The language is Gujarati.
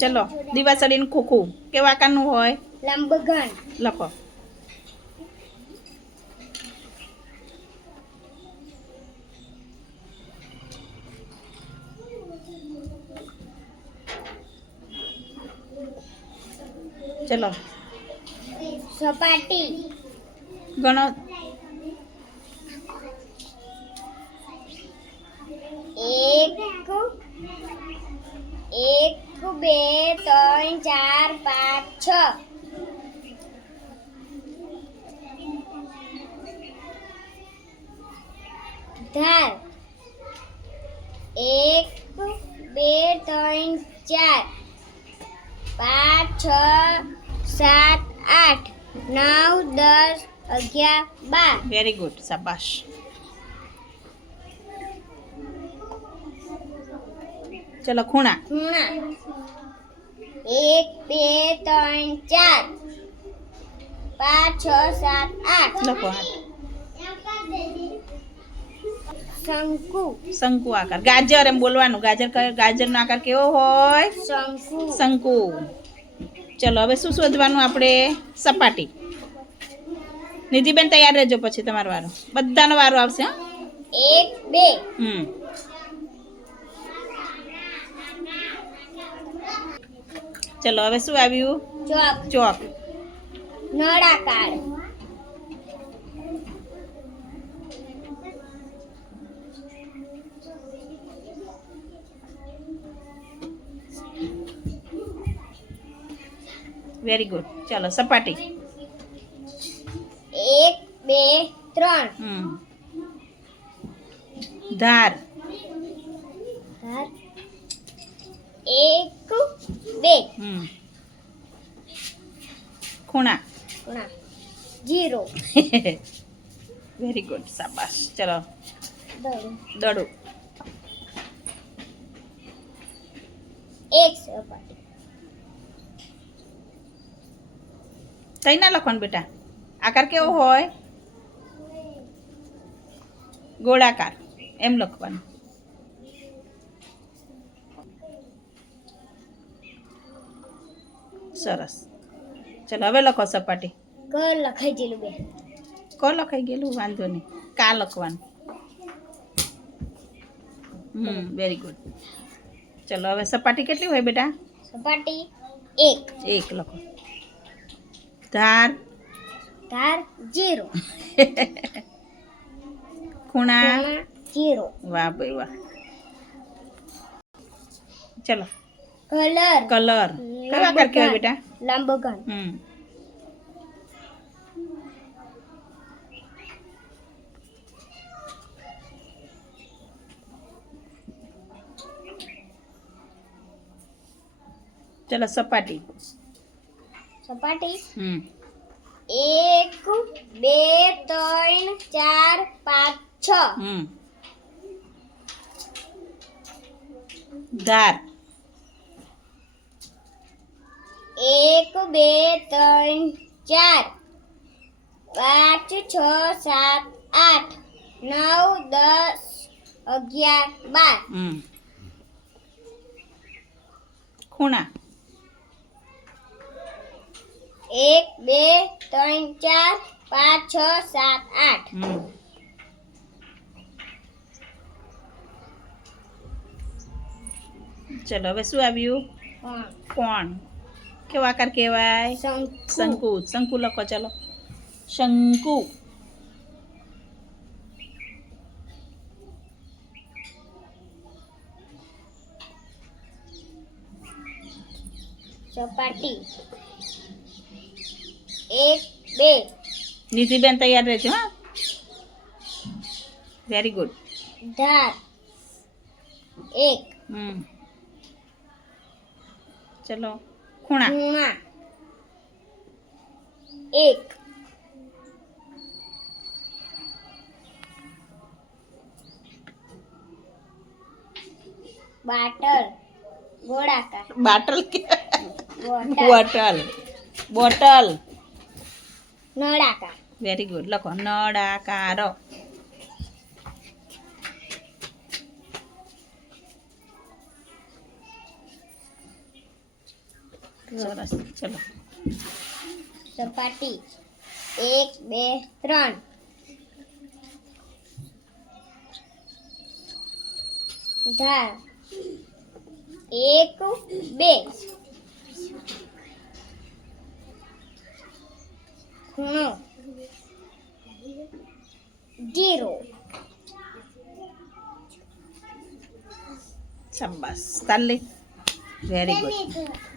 ચલો દિવાસળીનું ખોખું કેવા આકારનું હોય? લંબઘન. લખો. ચલો સપાટી. ગણો. એક બે ત્રણ ચાર પાંચ છ. ધાર. એક બે ત્રણ ચાર પાંચ છ સાત આઠ 9 10 11 12. વેરી ગુડ, શાબાશ. ચલો ખૂણા. ખૂણા. 1 2 3 4 5 6 7 8. લખો 8. શંકુ. શંકુ આકાર. ગાજર એમ બોલવાનું. ગાજરનો આકાર કેવો હોય? શંકુ. શંકુ. ચલો હવે શું શોધવાનું આપણે? સપાટી. નિધિબેન તૈયાર રહેજો, પછી તમારો વારો. બધાનો વારો આવશે. હા 1 2. ચલો હવે શું આવ્યું? ચોક. ચોક. નળાકાર. Very good. ચલો સપાટી. 1 2 3. ધાર. 1 2. ખૂણા. 0. વેરી ગુડ, શાબાશ. ચલો દડું. દડું. એક સપાટી. તઈ ના લખવાનું બેટા. આકાર કેવો હોય? ગોળાકાર. એમ લખવાનું. સરસ. ચલો હવે લખો સપાટી. કર લખાઈ જેલું બે. ક લખાઈ ગયેલું, વાંધો નહીં. કા લખવાનું. Very good. ચલો હવે સપાટી કેટલી હોય બેટા? સપાટી 1. 1 લખો. ધાર. ધાર 0. ખૂણા. 0. વાહ ભાઈ વાહ. ચલો કલર. કલર. કયો આકાર કહેવાય બેટા? લંબઘન. ચલો સપાટી. સપાટી 1 2 3 4 5 6. ધાર. 1 2 3 4 5 6 7 8 9 10 11 12. ખૂણા. 1 2 3 4 5 6 7 8. ચલો હવે શું આવ્યું? કોણ. કેવો આકાર કહેવાય? શંકુ. શંકુ લખો. ચલો શંકુ. સપાટી 1 2. નિધિબેન તૈયાર રહેજો. હા વેરી ગુડ. ધાર 1. ચલો ખૂણા. ખૂણા 1. બાટલ. ગોળાકાર. બાટલ કે બોટલ. બોટલ. બોટલ. નળાકાર. Very good. લખો નળાકાર. સરસ ચલો સપાટી 1 2 3 ધાર 1 2 ખૂણો 0 શાબાશ તાલી વેરી ગુડ